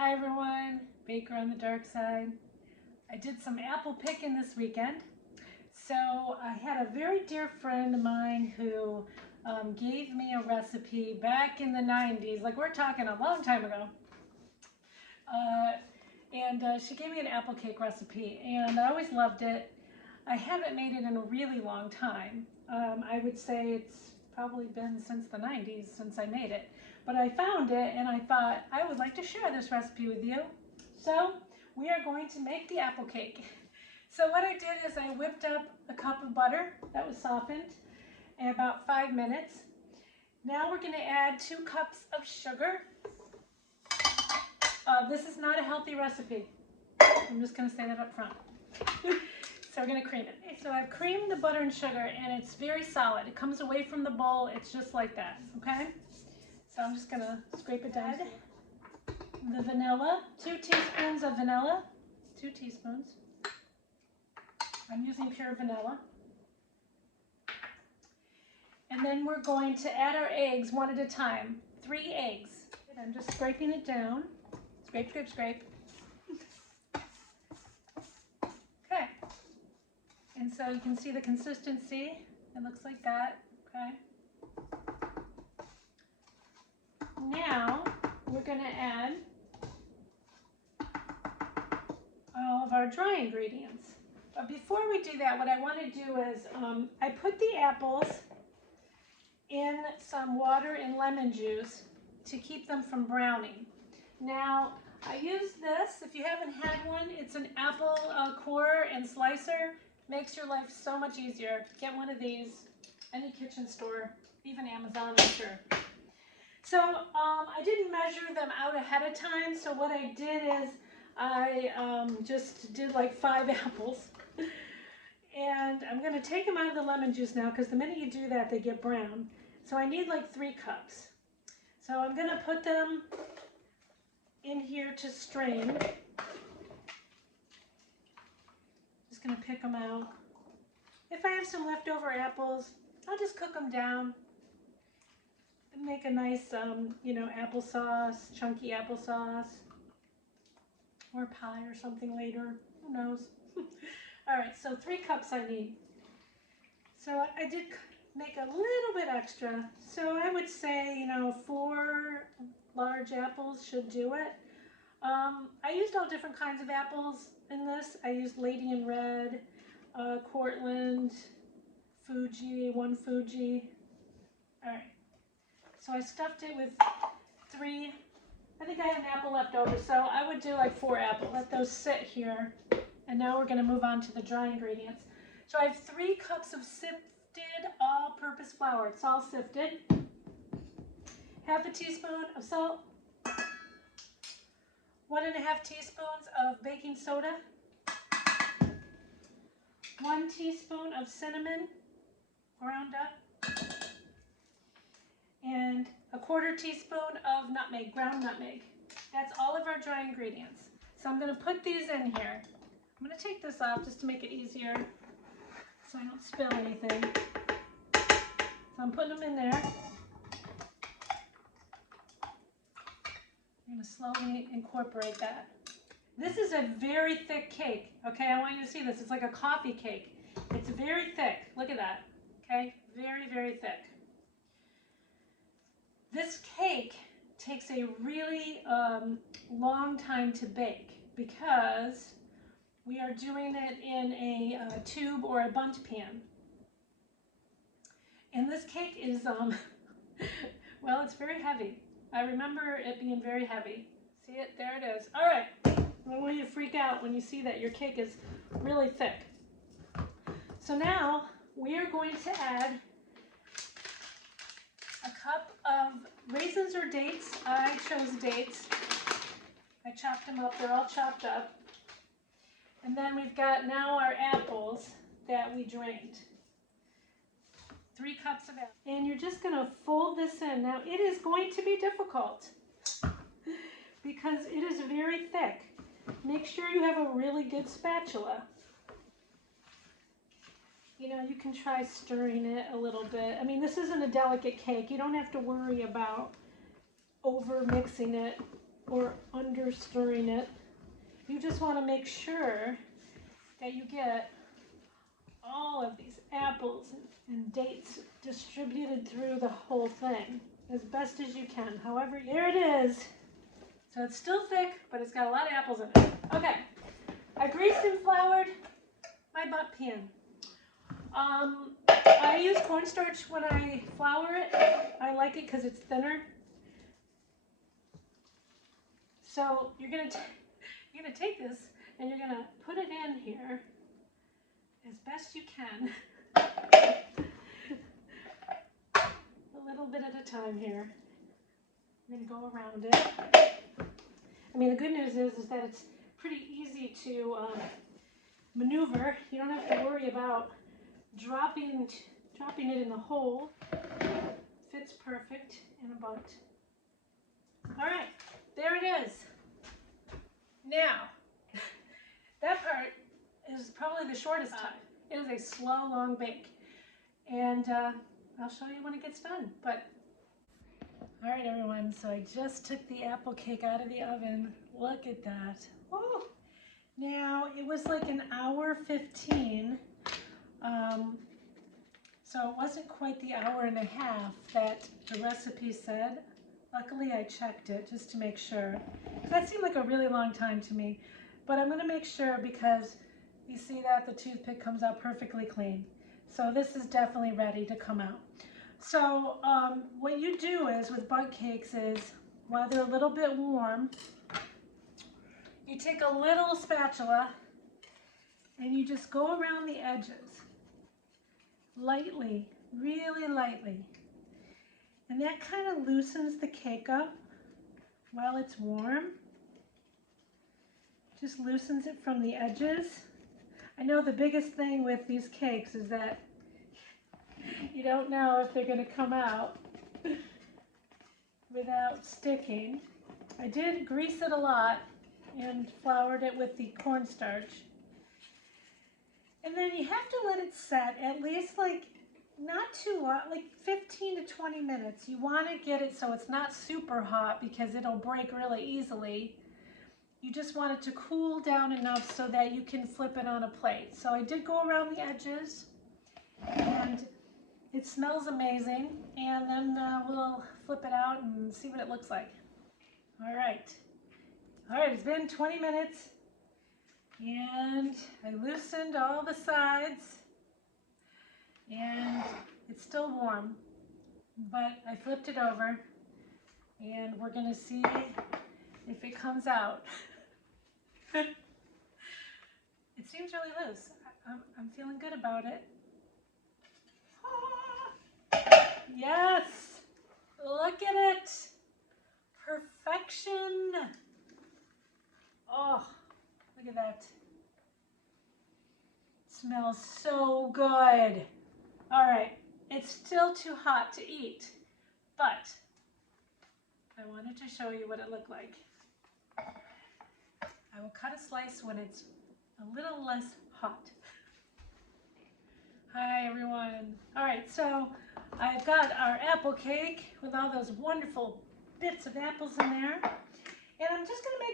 Hi everyone, Baker on the dark side. I did some apple picking this weekend. So I had a very dear friend of mine who gave me a recipe back in the 90s, like we're talking a long time ago. She gave me an apple cake recipe and I always loved it. I haven't made it in a really long time. I would say it's probably been since the 90s since I made it. But I found it and I thought I would like to share this recipe with you. So we are going to make the apple cake. So what I did is I whipped up a cup of butter that was softened in about 5 minutes. Now we're going to add 2 cups of sugar. This is not a healthy recipe. I'm just going to say that up front. So we're going to cream it. Okay, so I've creamed the butter and sugar and it's very solid. It comes away from the bowl. It's just like that. Okay? So I'm just going to scrape it down. The vanilla, 2 teaspoons of vanilla. 2 teaspoons. I'm using pure vanilla. And then we're going to add our eggs one at a time. 3 eggs. I'm just scraping it down. Scrape, scrape, scrape. Okay. And so you can see the consistency. It looks like that. Okay. Now we're going to add all of our dry ingredients. But before we do that, what I want to do is I put the apples in some water and lemon juice to keep them from browning. Now, I use this. If you haven't had one, it's an apple corer and slicer. Makes your life so much easier. Get one of these, any kitchen store, even Amazon, I'm sure. So I didn't measure them out ahead of time, so what I did is I just did like 5 apples. And I'm going to take them out of the lemon juice now because the minute you do that, they get brown. So I need like 3 cups. So I'm going to put them in here to strain. Just going to pick them out. If I have some leftover apples, I'll just cook them down and make a nice, applesauce, chunky applesauce, or pie or something later. Who knows? All right, so 3 cups I need. So I did make a little bit extra. So I would say, 4 large apples should do it. I used all different kinds of apples in this. I used Lady in Red, Cortland, Fuji, one Fuji. All right. So I stuffed it with 3. I think I had an apple left over, so I would do like 4 apples. Let those sit here. And now we're going to move on to the dry ingredients. So I have 3 cups of sifted all-purpose flour. It's all sifted. Half a teaspoon of salt. 1.5 teaspoons of baking soda. 1 teaspoon of cinnamon ground up. And a 1/4 teaspoon of nutmeg, ground nutmeg. That's all of our dry ingredients. So I'm going to put these in here. I'm going to take this off just to make it easier so I don't spill anything. So I'm putting them in there. I'm going to slowly incorporate that. This is a very thick cake, okay? I want you to see this. It's like a coffee cake. It's very thick. Look at that, okay? Very, very thick. This cake takes a really long time to bake because we are doing it in a tube or a bundt pan. And this cake is, well, it's very heavy. I remember it being very heavy. See it? There it is. All right. I don't want you to freak out when you see that your cake is really thick. So now we are going to add a cup of raisins or dates. I chose dates. I chopped them up. They're all chopped up. And then we've got now our apples that we drained. 3 cups of apples. And you're just going to fold this in. Now it is going to be difficult because it is very thick. Make sure you have a really good spatula. You can try stirring it a little bit. I mean, this isn't a delicate cake. You don't have to worry about over mixing it. or under stirring it. You just want to make sure that you get all of these apples and dates distributed through the whole thing as best as you can. However, there it is. So it's still thick, but it's got a lot of apples in it. Okay, I greased and floured my bundt pan. I use cornstarch when I flour it. I like it because it's thinner. So you're gonna take this and you're gonna put it in here as best you can. A little bit at a time here. I'm gonna go around it. I mean, the good news is that it's pretty easy to maneuver. You don't have to worry about dropping it in the hole. Fits perfect in a bundt. All right, there it is. Now, that part is probably the shortest time. It is a slow, long bake. And I'll show you when it gets done. But all right, everyone, so I just took the apple cake out of the oven. Look at that. Woo! Now, it was like an hour 15. So it wasn't quite the hour and a half that the recipe said. Luckily, I checked it just to make sure. That seemed like a really long time to me. But I'm going to make sure because you see that the toothpick comes out perfectly clean. So this is definitely ready to come out. So what you do is with bundt cakes is while they're a little bit warm, you take a little spatula and you just go around the edges lightly, really lightly. And that kind of loosens the cake up while it's warm. Just loosens it from the edges. I know the biggest thing with these cakes is that you don't know if they're going to come out without sticking. I did grease it a lot and floured it with the cornstarch. And then you have to let it set at least like not too long, like 15 to 20 minutes. You want to get it so it's not super hot because it'll break really easily. You just want it to cool down enough so that you can flip it on a plate. So I did go around the edges and it smells amazing. And then we'll flip it out and see what it looks like. All right, it's been 20 minutes and I loosened all the sides and it's still warm, but I flipped it over and we're gonna see if it comes out. It seems really loose. I'm feeling good about it. Yes, look at it. Perfection. Oh, look at that. Smells so good. All right, it's still too hot to eat, but I wanted to show you what it looked like. I will cut a slice when it's a little less hot. Hi everyone. All right, so I've got our apple cake with all those wonderful bits of apples in there. And I'm just gonna make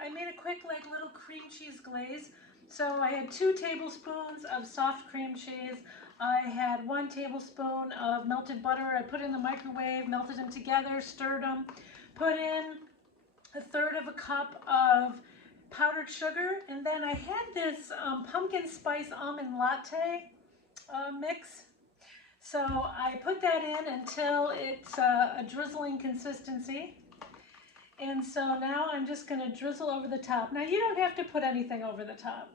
I made a quick like little cream cheese glaze. So I had 2 tablespoons of soft cream cheese. I had 1 tablespoon of melted butter. I put in the microwave, melted them together, stirred them, put in 1/3 cup of powdered sugar, and then I had this pumpkin spice almond latte mix. So I put that in until it's a drizzling consistency. And so now I'm just going to drizzle over the top. Now you don't have to put anything over the top.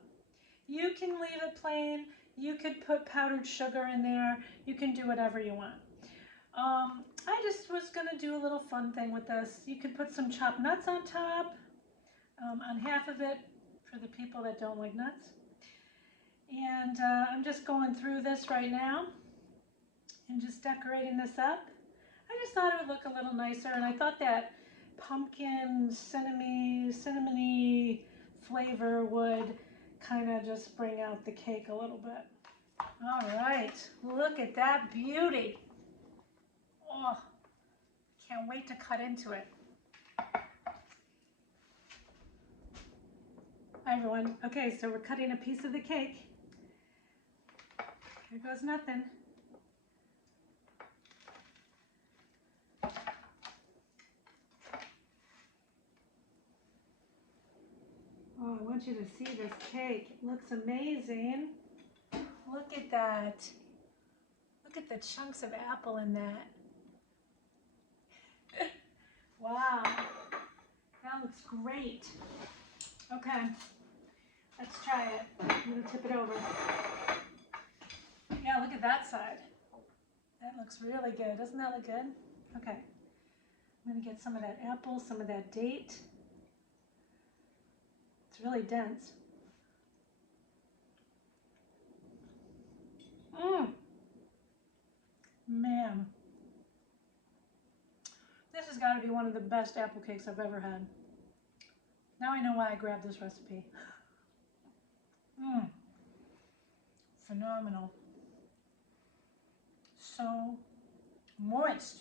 You can leave it plain. You could put powdered sugar in there. You can do whatever you want. I just was going to do a little fun thing with this. You could put some chopped nuts on top, on half of it for the people that don't like nuts. And I'm just going through this right now and just decorating this up. I just thought it would look a little nicer, and I thought that pumpkin cinnamony flavor would kind of just bring out the cake a little bit. All right, look at that beauty. Oh, can't wait to cut into it. Hi everyone. Okay, so we're cutting a piece of the cake. Here goes nothing. Oh, I want you to see this cake. It looks amazing. Look at that. Look at the chunks of apple in that. Wow. That looks great. Okay, let's try it. I'm going to tip it over. Yeah, look at that side. That looks really good. Doesn't that look good? Okay. I'm going to get some of that apple, some of that date. It's really dense. Man. This has got to be one of the best apple cakes I've ever had. Now I know why I grabbed this recipe. Phenomenal. So moist.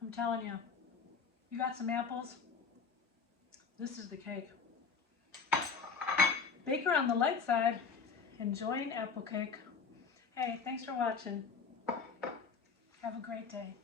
I'm telling you. You got some apples? This is the cake. Baker on the light side, enjoying apple cake. Hey, thanks for watching. Have a great day.